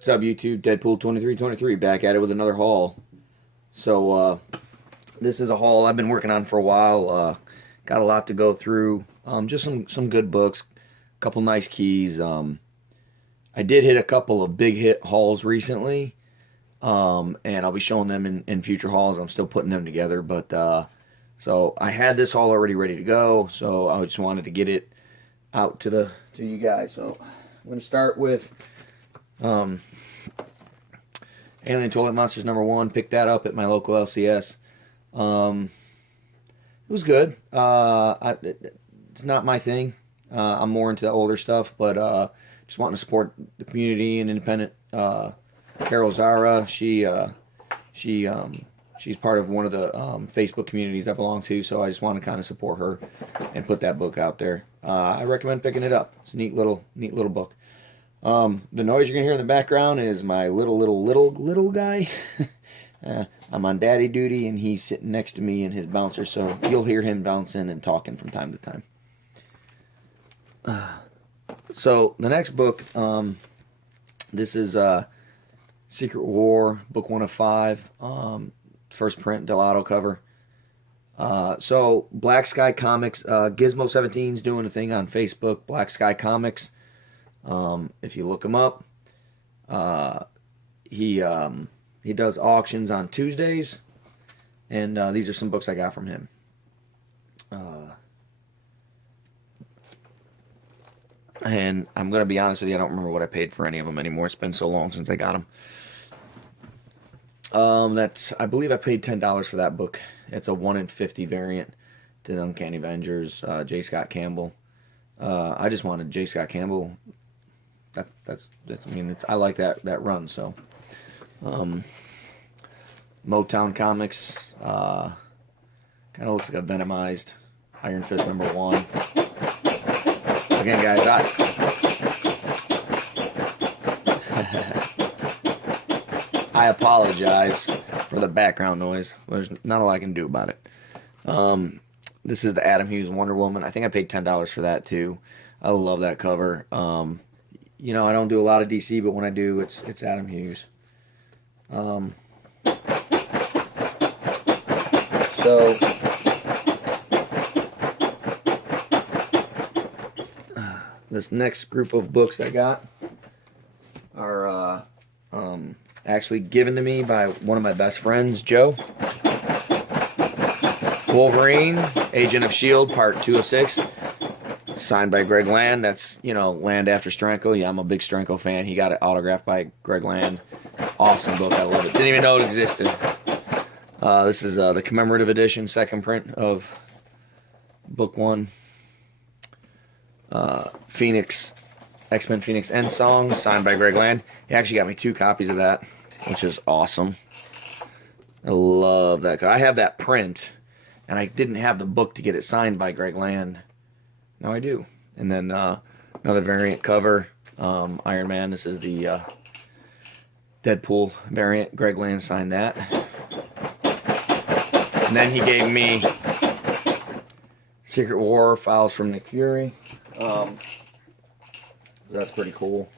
What's up, YouTube? Deadpool2323 back at it with another haul. So, this is a haul I've been working on for a while. Got a lot to go through. Just some good books, a couple nice keys. I did hit a couple of big hit hauls recently, and I'll be showing them in future hauls. I'm still putting them together, but so I had this haul already ready to go. So I just wanted to get it out to you guys. So I'm going to start with. Alien Toilet Monsters #1. Picked that up at my local LCS. It was good. It's not my thing. I'm more into the older stuff, but just wanting to support the community and independent. Carol Zara, she's part of one of the Facebook communities I belong to, so I just want to kind of support her and put that book out there. I recommend picking it up. It's a neat little book. The noise you're gonna hear in the background is my little guy. I'm on daddy duty, and he's sitting next to me in his bouncer, so you'll hear him bouncing and talking from time to time. So the next book, this is Secret War, book 1 of 5, first print, Delato cover. So Black Sky Comics, Gizmo 17's doing a thing on Facebook, Black Sky Comics. If you look him up, he does auctions on Tuesdays, and these are some books I got from him. And I'm gonna be honest with you, I don't remember what I paid for any of them anymore. It's been so long since I got them. I believe I paid $10 for that book. It's a 1 in 50 variant to the Uncanny Avengers, J. Scott Campbell. I just wanted J. Scott Campbell. That's I mean, I like that run. So Motown Comics, kind of looks like a Venomized Iron Fist #1. Again, guys, I apologize for the background noise. There's not a lot I can do about it. This is the Adam Hughes Wonder Woman. I think I paid $10 for that too. I love that cover. You know, I don't do a lot of DC, but when I do, it's Adam Hughes. So this next group of books I got are actually given to me by one of my best friends, Joe. Wolverine, Agent of S.H.I.E.L.D., Part 2 of 6. Signed by Greg Land. That's, you know, Land after Stranko. Yeah, I'm a big Stranko fan. He got it autographed by Greg Land. Awesome book. I love it. Didn't even know it existed. This is the commemorative edition, second print of book 1. Phoenix, X-Men Phoenix End Song, signed by Greg Land. He actually got me 2 copies of that, which is awesome. I love that. I have that print, and I didn't have the book to get it signed by Greg Land. Now I do. And then another variant cover, Iron Man. This is the Deadpool variant. Greg Land signed that. And then he gave me Secret War files from Nick Fury. That's pretty cool.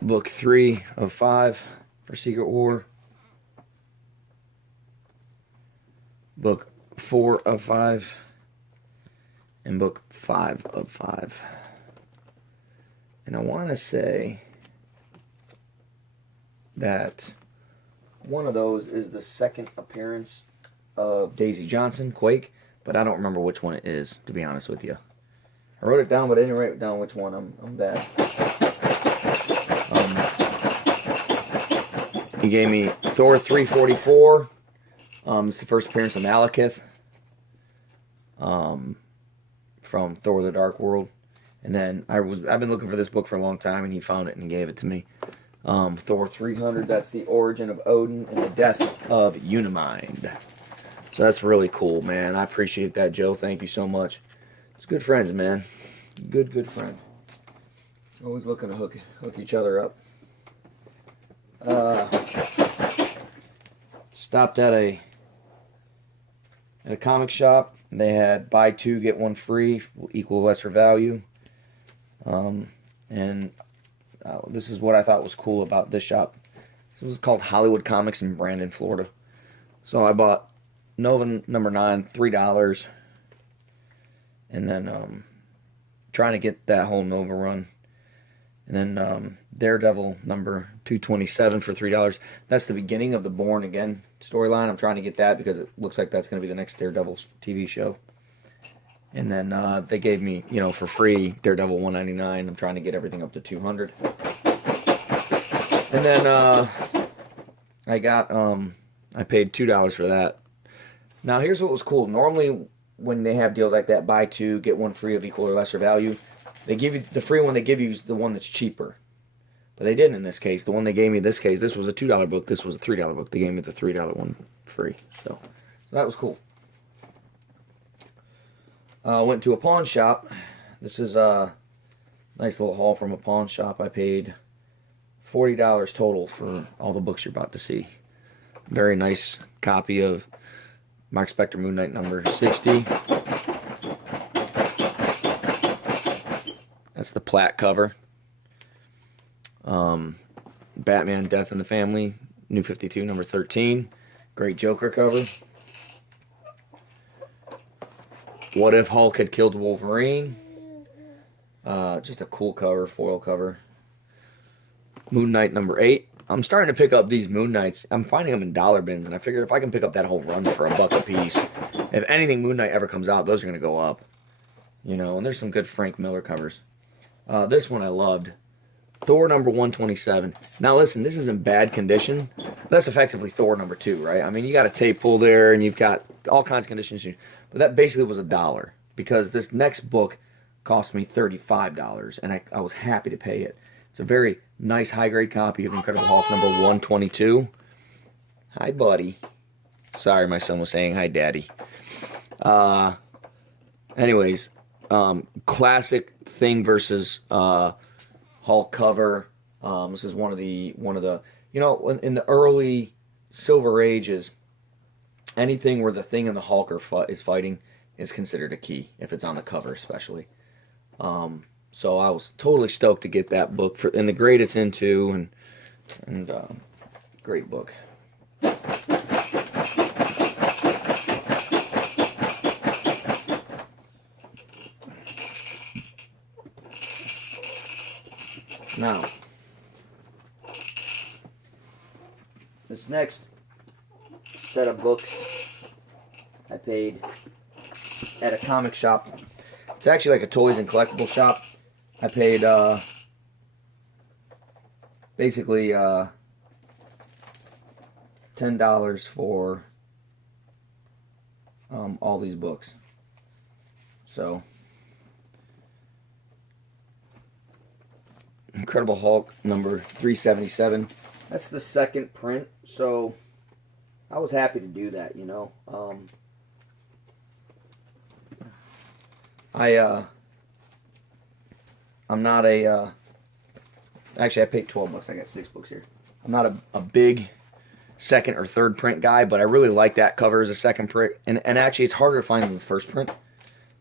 Book 3 of 5 for Secret War. Book 4 of 5. And book 5 of 5. And I want to say that one of those is the second appearance of Daisy Johnson, Quake, but I don't remember which one it is, to be honest with you. I wrote it down, but I didn't write down which one. I'm bad. He gave me Thor 344. It's the first appearance of Malekith from Thor: The Dark World. And then I've been looking for this book for a long time, and he found it and he gave it to me. Thor 300, that's the origin of Odin and the death of Unimind. So that's really cool, man. I appreciate that, Joe. Thank you so much. It's good friends, man. Good friend. Always looking to hook each other up. Stopped at a at a comic shop. They had buy two, get one free, equal lesser value. And this is what I thought was cool about this shop. This was called Hollywood Comics in Brandon, Florida. So I bought Nova number 9, $3. And then trying to get that whole Nova run. And then Daredevil number 227 for $3. That's the beginning of the Born Again storyline. I'm trying to get that because it looks like that's going to be the next Daredevil TV show. And then they gave me, for free, Daredevil 199. I'm trying to get everything up to 200. And then I paid $2 for that. Now here's what was cool. Normally when they have deals like that, buy two, get one free of equal or lesser value, they give you the free one they give you is the one that's cheaper. But they didn't in this case. The one they gave me in this case, this was a $2 book, this was a $3 book. They gave me the $3 one free. So that was cool. Went to a pawn shop. This is a nice little haul from a pawn shop. I paid $40 total for all the books you're about to see. Very nice copy of Mark Spector Moon Knight number 60. That's the Platt cover. Batman Death in the Family, New 52, number 13. Great Joker cover. What If Hulk Had Killed Wolverine? Just a cool cover, foil cover. Moon Knight number 8. I'm starting to pick up these Moon Knights. I'm finding them in dollar bins, and I figure if I can pick up that whole run for $1 a piece, if anything Moon Knight ever comes out, those are going to go up. And there's some good Frank Miller covers. This one I loved. Thor number 127. Now listen, this is in bad condition. That's effectively Thor number 2, right? I mean, you got a tape pull there, and you've got all kinds of conditions. But that basically was $1, because this next book cost me $35, and I was happy to pay it. It's a very nice high-grade copy of Incredible Hulk number 122. Hi, buddy. Sorry, my son was saying hi, Daddy. Anyways, classic Thing versus Hulk cover. This is one of the in the early Silver Ages, anything where the Thing and the Hulk is fighting is considered a key, if it's on the cover especially. So I was totally stoked to get that book and the grade it's into, and great book. Now, this next set of books I paid at a comic shop. It's actually like a toys and collectible shop. I paid basically $10 for all these books. So Incredible Hulk number 377. That's the second print, so I was happy to do that, I'm not a actually I paid $12. I got 6 books here. I'm not a big second or third print guy, but I really like that cover as a second print, and actually it's harder to find than the first print.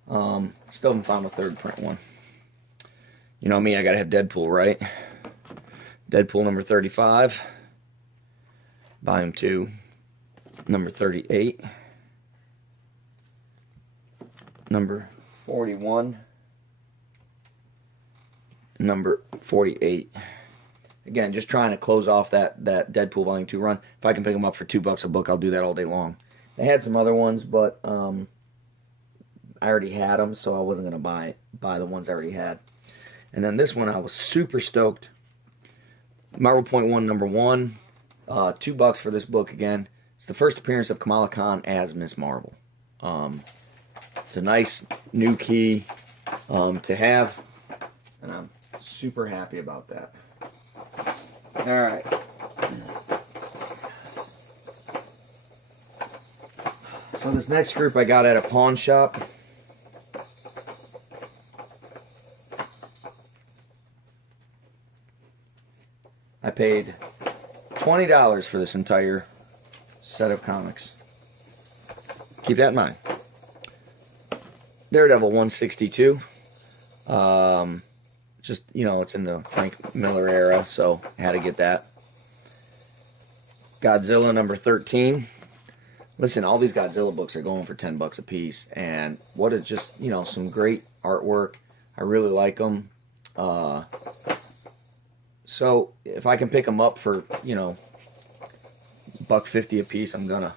Still haven't found a third print one. You know me, I gotta have Deadpool, right? Deadpool number 35. Volume 2. Number 38. Number 41. Number 48. Again, just trying to close off that Deadpool Volume 2 run. If I can pick them up for $2 a book, I'll do that all day long. They had some other ones, but I already had them, so I wasn't going to buy the ones I already had. And then this one, I was super stoked. Marvel Point 1, number 1. $2 for this book again. It's the first appearance of Kamala Khan as Miss Marvel. It's a nice new key to have, and I'm super happy about that. Alright. So this next group I got at a pawn shop. I paid $20 for this entire set of comics. keep that in mind. Daredevil 162. Just, you know, it's in the Frank Miller era, so I had to get that. Godzilla number 13. Listen, all these Godzilla books are going for $10 a piece, and what is just, you know, some great artwork. I really like them. So if I can pick them up for, you know, $1.50 a piece, I'm gonna.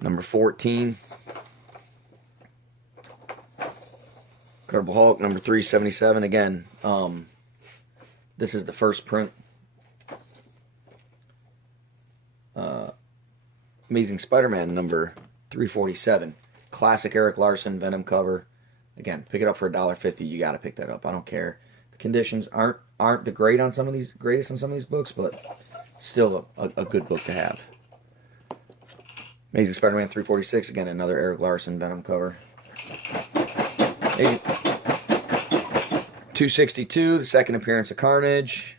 Number 14. Incredible Hulk number 377. Again, this is the first print. Amazing Spider-Man number 347. Classic Eric Larson Venom cover. Again, pick it up for $1.50. You got to pick that up. I don't care. The conditions aren't the greatest on some of these books, but still a good book to have. Amazing Spider-Man 346. Again, another Eric Larson Venom cover. 262, the second appearance of Carnage.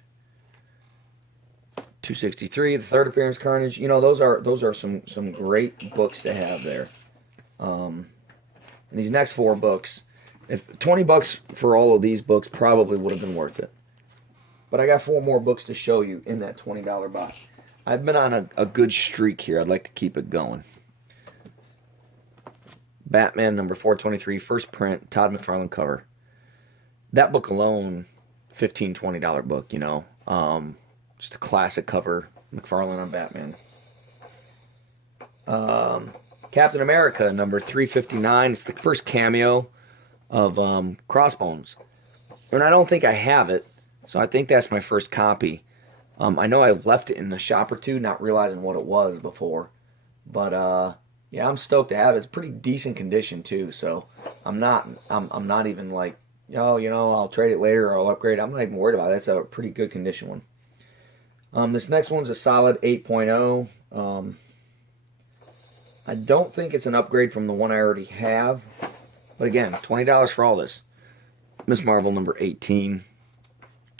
263, the third appearance of Carnage. You know, those are some great books to have there. And these next 4 books, if $20 for all of these books probably would have been worth it. But I got 4 more books to show you in that $20 box. I've been on a good streak here. I'd like to keep it going. Batman number 423, first print, Todd McFarlane cover. That book alone, $15, $20 book, you know. Just a classic cover, McFarlane on Batman. Captain America, number 359. It's the first cameo of Crossbones. And I don't think I have it, so I think that's my first copy. I know I left it in the shop or two, not realizing what it was before. But, yeah, I'm stoked to have it. It's pretty decent condition, too, so I'm not even like, oh, you know, I'll trade it later or I'll upgrade. I'm not even worried about it. It's a pretty good condition one. This next one's a solid 8.0. I don't think it's an upgrade from the one I already have. But again, $20 for all this. Miss Marvel number 18.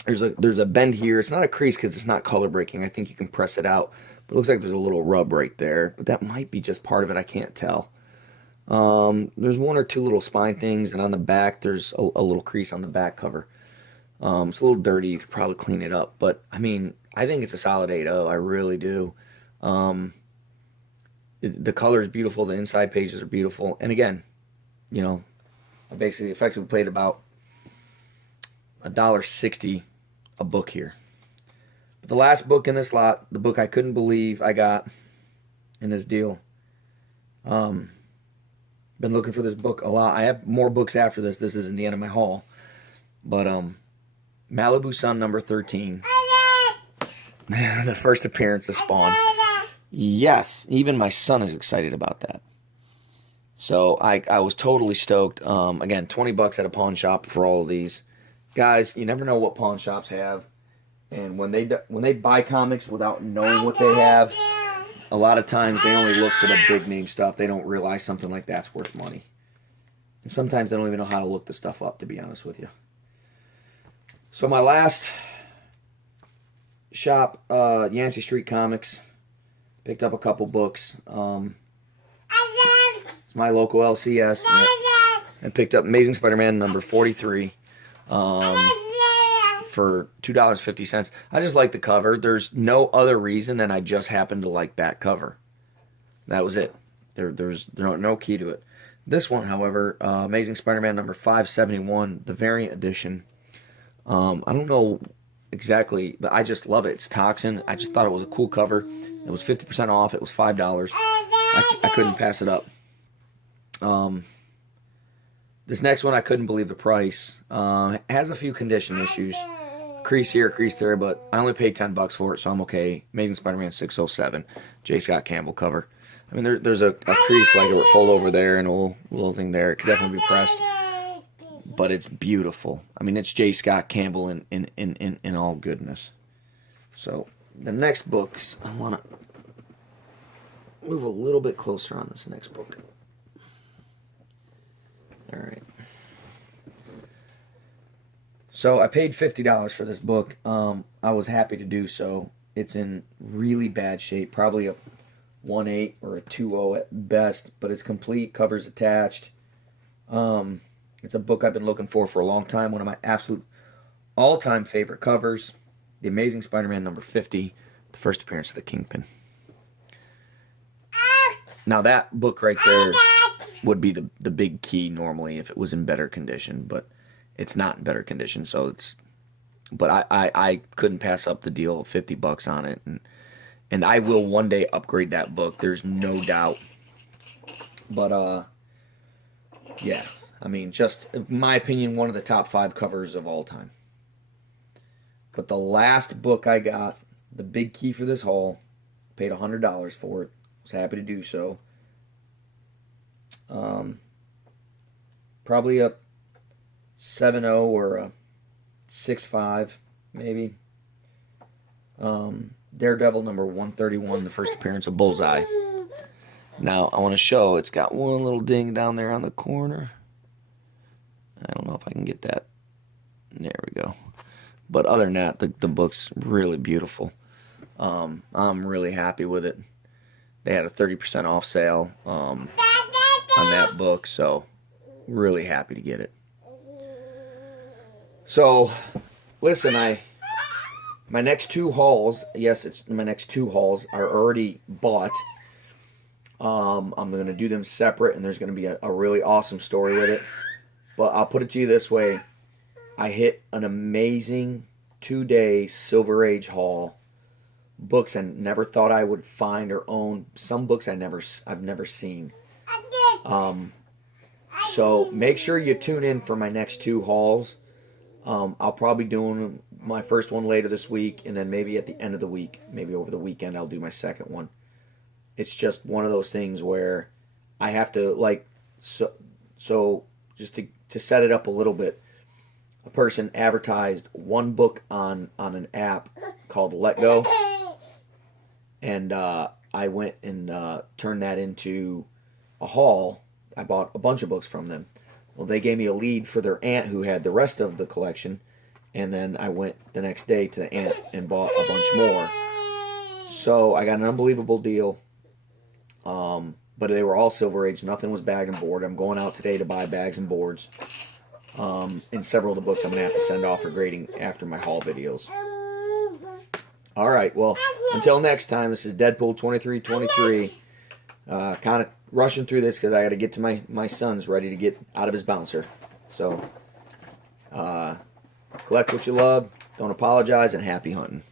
There's a bend here. It's not a crease because it's not color breaking. I think you can press it out. But it looks like there's a little rub right there. But that might be just part of it. I can't tell. There's 1 or 2 little spine things. And on the back, there's a little crease on the back cover. It's a little dirty. You could probably clean it up. But, I mean, I think it's a solid 8.0. I really do. The color is beautiful. The inside pages are beautiful. And again, you know, I basically effectively played about $1.60 a book here. But the last book in this lot, the book I couldn't believe I got in this deal. Been looking for this book a lot. I have more books after this. This isn't the end of my haul. But Malibu Sun number 13. The first appearance of Spawn. Yes, even my son is excited about that. So I was totally stoked. Again, $20 at a pawn shop for all of these. Guys, you never know what pawn shops have. And when they buy comics without knowing what they have, a lot of times they only look for the big name stuff. They don't realize something like that's worth money. And sometimes they don't even know how to look the stuff up, to be honest with you. So my last shop, Yancey Street Comics. Picked up a couple books. It's my local LCS. And picked up Amazing Spider-Man number 43 for $2.50. I just like the cover. There's no other reason than I just happen to like that cover. That was it. There's no key to it. This one, however, Amazing Spider-Man number 571, the variant edition. I don't know exactly, but I just love it. It's Toxin. I just thought it was a cool cover. It was 50% off. It was $5. I couldn't pass it up. This next one, I couldn't believe the price. It has a few condition issues. Crease here, crease there, but I only paid $10 for it, so I'm okay. Amazing Spider-Man 607, J. Scott Campbell cover. I mean, there's a crease like it would fold over there and a little thing there. It could definitely be pressed, but it's beautiful. I mean, it's J. Scott Campbell in all goodness. So the next books, I want to move a little bit closer on this next book. All right. So I paid $50 for this book. I was happy to do so. It's in really bad shape. Probably 1/8 or a 2/0 at best, but it's complete, covers attached. It's a book I've been looking for a long time. One of my absolute all-time favorite covers, The Amazing Spider-Man number 50, the first appearance of the Kingpin. Now that book right there would be the big key normally if it was in better condition, but it's not in better condition, so it's... But I couldn't pass up the deal of $50 on it, and I will one day upgrade that book. There's no doubt. But yeah, I mean, just in my opinion, one of the top 5 covers of all time. But the last book I got, the big key for this haul, paid $100 for it. Was happy to do so. Probably a 7/0 or a 6/5, maybe. Daredevil number 131, the first appearance of Bullseye. Now, I want to show, it's got one little ding down there on the corner. I don't know if I can get that. There we go. But other than that, the book's really beautiful. I'm really happy with it. They had a 30% off sale on that book, so really happy to get it. So, listen, my next 2 hauls, yes, it's my next 2 hauls are already bought. I'm going to do them separate, and there's going to be a really awesome story with it. But I'll put it to you this way. I hit an amazing 2-day Silver Age haul. Books I never thought I would find or own. Some books I've never seen. So make sure you tune in for my next 2 hauls. I'll probably doing my first one later this week, and then maybe at the end of the week, maybe over the weekend, I'll do my second one. It's just one of those things where I have to, like, so just to set it up a little bit, a person advertised one book on an app called Let Go, and I went and turned that into a haul. I bought a bunch of books from them. Well, they gave me a lead for their aunt who had the rest of the collection, and then I went the next day to the aunt and bought a bunch more. So I got an unbelievable deal, but they were all Silver Age. Nothing was bagged and board. I'm going out today to buy bags and boards, and several of the books I'm going to have to send off for grading after my haul videos. All right, well, until next time, this is Deadpool 2323. Kind of rushing through this because I got to get to my son's ready to get out of his bouncer. So, collect what you love, don't apologize, and happy hunting.